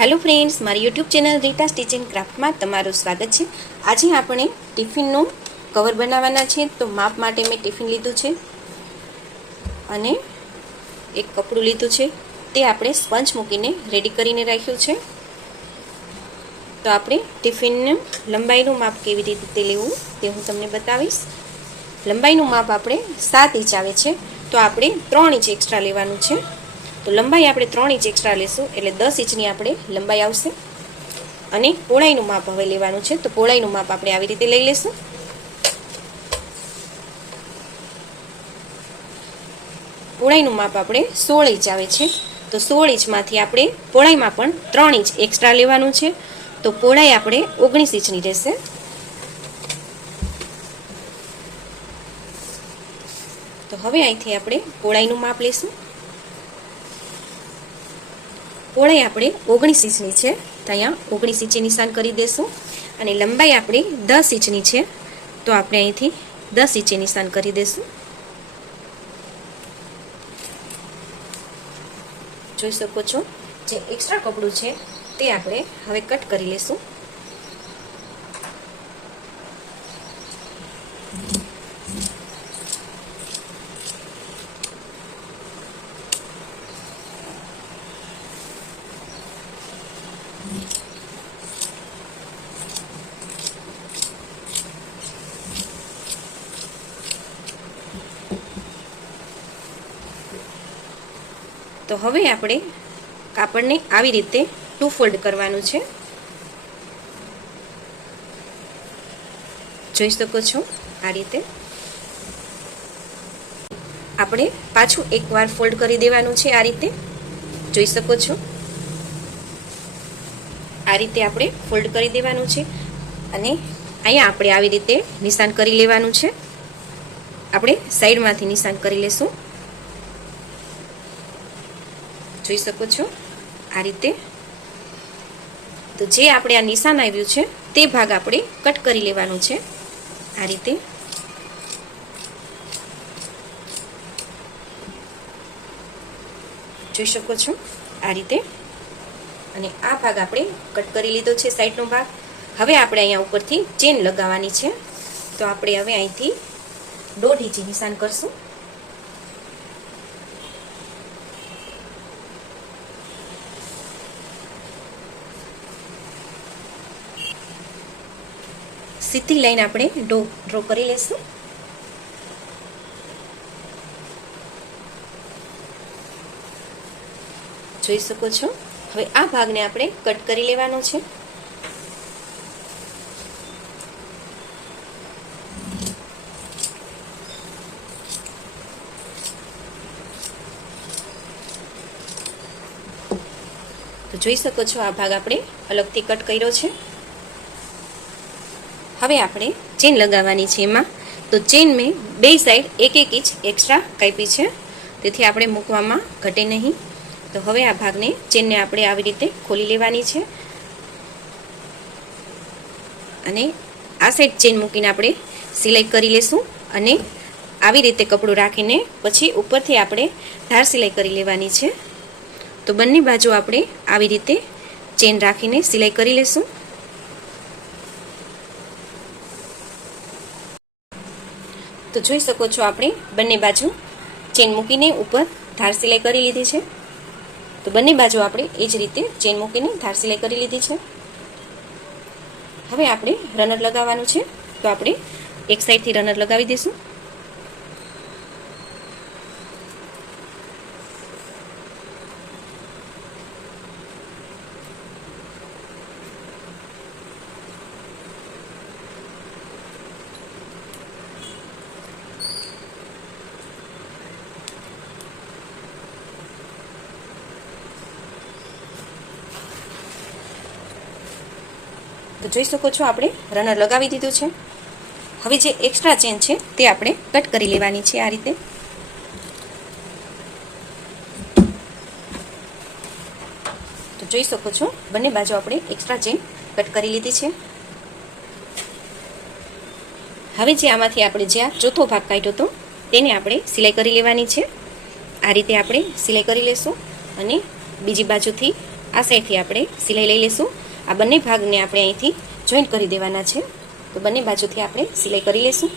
Hello friends મારી YouTube channel Rita stitching ક્રાફ્ટમાં તમારું સ્વાગત છે. આજે આપણે ટિફિનનું કવર બનાવવાના છે, તો માપ માટે મેં ટિફિન લીધું છે અને એક કપડું લીધું છે. તે આપણે સ્પંચ મૂકીને રેડી કરીને રાખ્યું છે. તો આપણે ટિફિનનું લંબાઈનું માપ કેવી રીતે લેવું તે હું તમને બતાવીશ. લંબાઈનું માપ આપણે સાત ઇંચ આવે છે. તો આપણે ત્રણ ઇંચ એક્સ્ટ્રા લેવાનું છે. તો લંબાઈ આપણે ત્રણ ઇંચ એક્સ્ટ્રા લેશું એટલે દસ ઇંચની આપણે લંબાઈ આવશે. અને પહોળાઈનું માપ હવે લેવાનું છે. તો પહોળાઈનું માપ આપણે આવી રીતે લઈ લેશું. પહોળાઈનું માપ આપણે સોળ ઇંચ આવે છે. તો સોળ ઇંચમાંથી આપણે પહોળાઈમાં પણ ત્રણ ઇંચ એક્સ્ટ્રા લેવાનું છે. તો પહોળાઈ આપણે ઓગણીસ ઇંચની રહેશે. તો હવે અહીંથી આપણે પહોળાઈનું માપ લઈશું. પહોળાઈ આપણે ઓગણીસ ઇંચની છે, તો અહીંયા ઓગણીસ ઇંચે નિશાન કરી દઈશું અને લંબાઈ આપણી દસ ઇંચની છે, તો આપણે અહીંથી દસ ઇંચે નિશાન કરી દઈશું જોઈ શકો છો, જે એક્સ્ટ્રા કપડું છે, તે આપણે હવે કટ કરી લેશું. તો હવે આપણે કાપડને આવી રીતે ટુ ફોલ્ડ કરવાનું છે. જોઈ શકો છો આ રીતે. આપણે પાછું એકવાર ફોલ્ડ કરી દેવાનું છે આ રીતે. જોઈ શકો છો. આ રીતે આપણે ફોલ્ડ કરી દેવાનું છે અને અહીંયા આપણે આવી રીતે નિશાન કરી લેવાનું છે. આપણે સાઈડમાંથી નિશાન કરી લેશું. જોઈ શકો છો આ રીતે. તો જે આપણે આ નિશાન આવ્યું છે, તે ભાગ આપણે કટ કરી લેવાનું છે. આ રીતે. જોઈ શકો છો આ રીતે. અને આ ભાગ આપણે કટ કરી લીધો છે સાઈડનો ભાગ. હવે આપણે અહીંયા ઉપરથી ચેન લગાવવાની છે. તો આપણે હવે અહીંથી દોઢ ઇંચી નિશાન કરશું. સીધી લાઈન આપણે ડો, ડ્રો કરી લેશું. જોઈ શકો છો? હવે આ ભાગને આપણે કટ કરી લેવાનો છે. તો જોઈ શકો છો, આ ભાગ આપણે અલગથી કટ કર્યો છે. હવે આપણે ચેન લગાવવાની છે એમાં. તો ચેન મેં બે સાઈડ એક એક ઇંચ એક્સ્ટ્રા કાપી છે. તેથી આપણે મૂકવામાં ઘટે નહીં. તો હવે આ ભાગને ચેનને આપણે આવી રીતે ખોલી લેવાની છે. અને આ સાઈડ ચેન મૂકીને આપણે સિલાઈ કરી લેશું અને આવી રીતે કપડું રાખીને પછી ઉપરથી આપણે ધાર સિલાઈ કરી લેવાની છે. તો બંને બાજુ આપણે આવી રીતે ચેન રાખીને સિલાઈ કરી લેશું. તો જોઈ શકો છો આપણે બંને બાજુ ચેન મૂકીને ઉપર ધાર સિલાઈ કરી લીધી છે. તો બંને બાજુ આપણે એ જ રીતે ચેન મૂકીને ધાર સિલાઈ કરી લીધી છે. હવે આપણે રનર લગાવવાનું છે. તો આપણે એક સાઈડથી રનર લગાવી દઈશું. તો જોઈ શકો છો આપણે રનર લગાવી દીધું છે. હવે જે એક્સ્ટ્રા ચેન છે તે આપણે કટ કરી લેવાની છે આ રીતે. તો જોઈ શકો છો, બંને બાજુ આપણે એક્સ્ટ્રા ચેન કટ કરી લીધી છે. હવે જે આમાંથી આપણે જે ચોથો ભાગ કાઢ્યો હતો તેને આપણે સિલાઈ કરી લેવાની છે. આ રીતે આપણે સિલાઈ કરી લેશું અને બીજી બાજુથી આ સાઈડથી આપણે સિલાઈ લઈ લેશું. આ બંને ભાગને આપણે અહીંથી જોઈન્ટ કરી દેવાના છે. તો બંને બાજુથી આપણે સિલાઈ કરી લઈશું.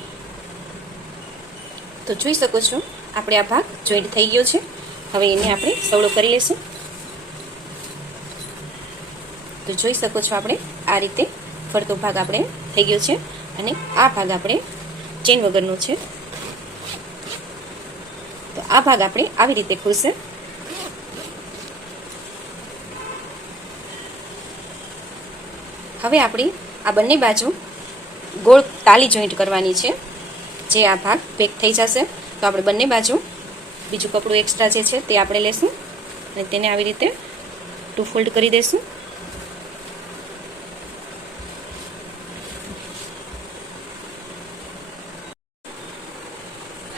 તો જોઈ શકો છો, આપણે આ ભાગ જોઈન્ટ થઈ ગયો છે. હવે એને આપણે સવડો કરી લઈશું. તો જોઈ શકો છો, આપણે આ રીતે ફરતો ભાગ આપણે થઈ ગયો છે અને આ ભાગ આપણે ચેન વગરનો છે. તો આ ભાગ આપણે આવી રીતે ખુલશે. હવે આપણી આ બંને બાજુ ગોળ તાલી જોઈન્ટ કરવાની છે, જે આ ભાગ પેક થઈ જશે. તો આપણે બંને બાજુ બીજું કપડું એક્સ્ટ્રા જે છે તે આપણે લેશું અને તેને આવી રીતે ટુ ફોલ્ડ કરી દઈશું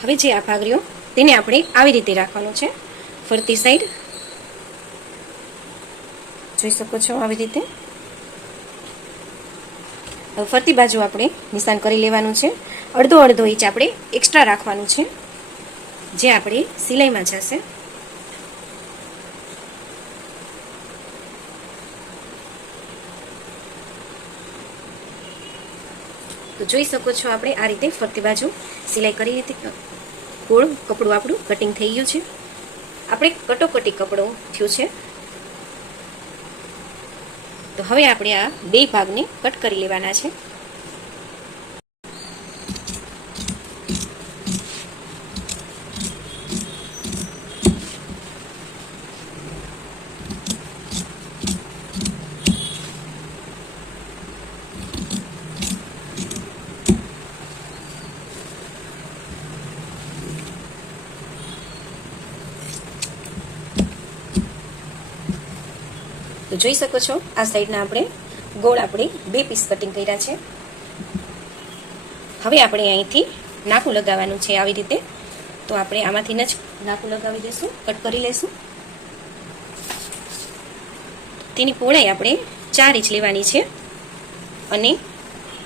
હવે જે આ ભાગ રહ્યો તેને આપણે આવી રીતે રાખવાનો છે. ફરતી સાઈડ જોઈ શકો છો આવી રીતે. ફરતી બાજુ આપણે નિશાન કરી લેવાનું છે. અડધો અડધો ઇંચ આપણે એક્સ્ટ્રા રાખવાનું છે. જે આપણે સિલાઈમાં જશે. તો જોઈ શકો છો આપણે આ રીતે ફરતી બાજુ સિલાઈ કરી લીધી. ગોળ કપડું આપણું કટિંગ થઈ ગયું છે. આપણે કટોકટી કપડું થયું છે. તો હવે આપણે આ બે ભાગને કટ કરી લેવાના છે. તો જોઈ શકો છો, આ સાઈડના આપણે ગોળ આપણે બે પીસ કટિંગ કર્યા છે. હવે આપણે અહીંથી નાકું લગાવવાનું છે આવી રીતે. તો આપણે આમાંથી જ નાકું લગાવી દઈશું કટ કરી લઈશું. તેની પહોળાઈ આપણે ચાર ઇંચ લેવાની છે અને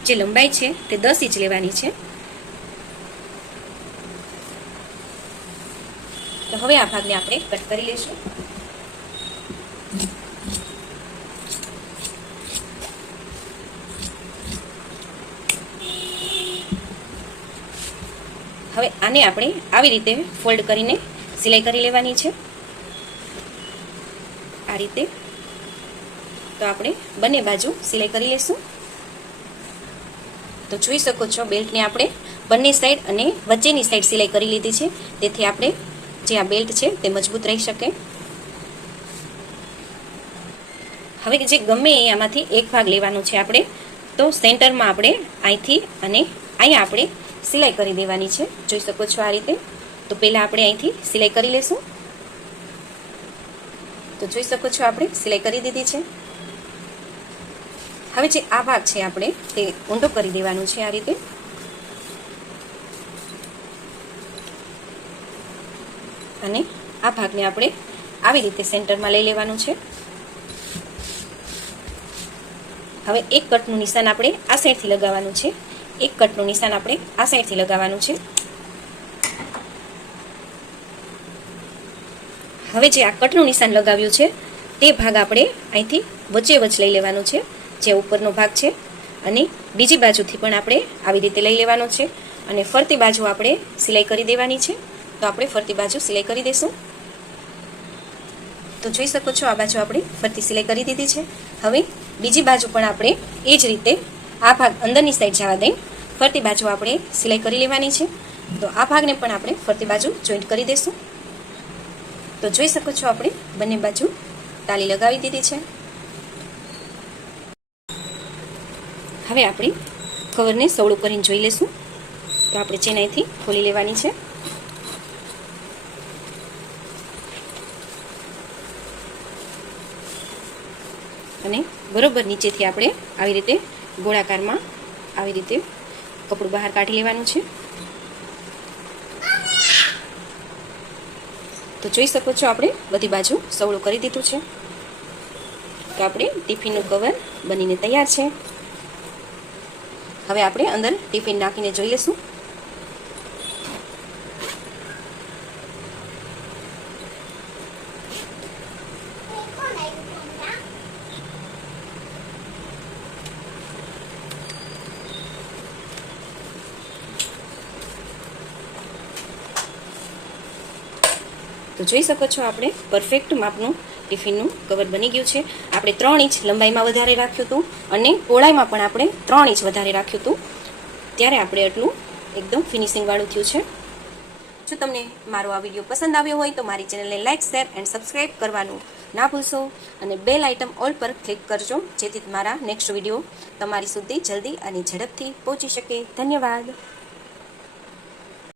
જે લંબાઈ છે તે દસ ઇંચ લેવાની છે. તો હવે આ ભાગને આપણે કટ કરી લઈશું. હવે આને આપણે આવી રીતે ફોલ્ડ કરીને સિલાઈ કરી લેવાની છે. આ રીતે તો આપણે બંને બાજુ સિલાઈ કરી લેશું. તો જોઈ શકો છો, બેલ્ટને આપણે બંને સાઈડ અને વચ્ચેની સાઈડ સિલાઈ કરી લીધી છે. તેથી આપણે જે આ બેલ્ટ છે તે મજબૂત રહી શકે. હવે જે ગમે એ આમાંથી એક ભાગ લેવાનો છે આપણે, તો સેન્ટરમાં આપણે અહીંથી અને અહીંયા આપણે સિલાઈ કરી દેવાની છે. જોઈ શકો છો આ રીતે. તો પહેલાં આપણે અહીંથી સિલાઈ કરી લેશું. તો જોઈ શકો છો આપણે સિલાઈ કરી દીધી છે. હવે જે આ ભાગ છે આપણે તે ઊંડો કરી દેવાનું છે આ રીતે. અને આ ભાગને આપણે આવી રીતે સેન્ટરમાં લઈ લેવાનું છે. હવે એક કટનું નિશાન આપણે આ સાઈડથી લગાવવાનું છે. એક કટનું નિશાન આપણે આ સાઈડથી લગાવવાનું છે. હવે જે આ કટનું નિશાન લગાવ્યું છે, તે ભાગ આપણે અહીંથી વચ્ચે વચ્ચે લઈ લેવાનું છે, જે ઉપરનો ભાગ છે. અને બીજી બાજુથી પણ આપણે આવી રીતે લઈ લેવાનો છે. અને ફરતી બાજુ આપણે સિલાઈ કરી દેવાની છે. તો આપણે ફરતી બાજુ સિલાઈ કરી દઈશું તો જોઈ શકો છો, આ બાજુ આપણે ફરતી સિલાઈ કરી દીધી છે. હવે બીજી બાજુ પણ આપણે એ જ રીતે આ ભાગ અંદરની સાઈડ જવા દઈ. ફરતી બાજુ આપણે સિલાઈ કરી લેવાની છે. તો આ ભાગને પણ આપણે ફરતી બાજુ જોઈન્ટ કરી દઈશું. તો જોઈ શકો છો આપણે બંને બાજુ તાલી લગાવી દીધી છે. હવે આપણે કવરને સવળું કરીને જોઈ લેશું. તો આપણે ચેનાઈથી ખોલી લેવાની છે. અને બરોબર નીચેથી આપણે આવી રીતે ગોળાકારમાં આવી રીતે કપડું બહાર કાઢી લેવાનું છે. તો જોઈ શકો છો આપણે બધી બાજુ સવળું કરી દીધું છે. તો આપણે ટિફિનનું કવર બનીને તૈયાર છે. હવે આપણે અંદર ટિફિન નાખીને જોઈ લઈશું. તો જોઈ શકો છો આપણે પરફેક્ટ માપનું ટિફિનનું કવર બની ગયું છે. આપણે ત્રણ ઇંચ લંબાઈમાં વધારે રાખ્યું હતું અને પહોળાઈમાં પણ આપણે ત્રણ ઇંચ વધારે રાખ્યું હતું. ત્યારે આપણે એટલું એકદમ ફિનિશિંગવાળું થયું છે. જો તમને મારો આ વીડિયો પસંદ આવ્યો હોય તો મારી ચેનલને લાઇક શેર એન્ડ સબસ્ક્રાઈબ કરવાનું ના ભૂલશો અને બેલ આઇટમ ઓલ પર ક્લિક કરજો, જેથી મારા નેક્સ્ટ વીડિયો તમારી સુધી જલ્દી અને ઝડપથી પહોંચી શકે. ધન્યવાદ.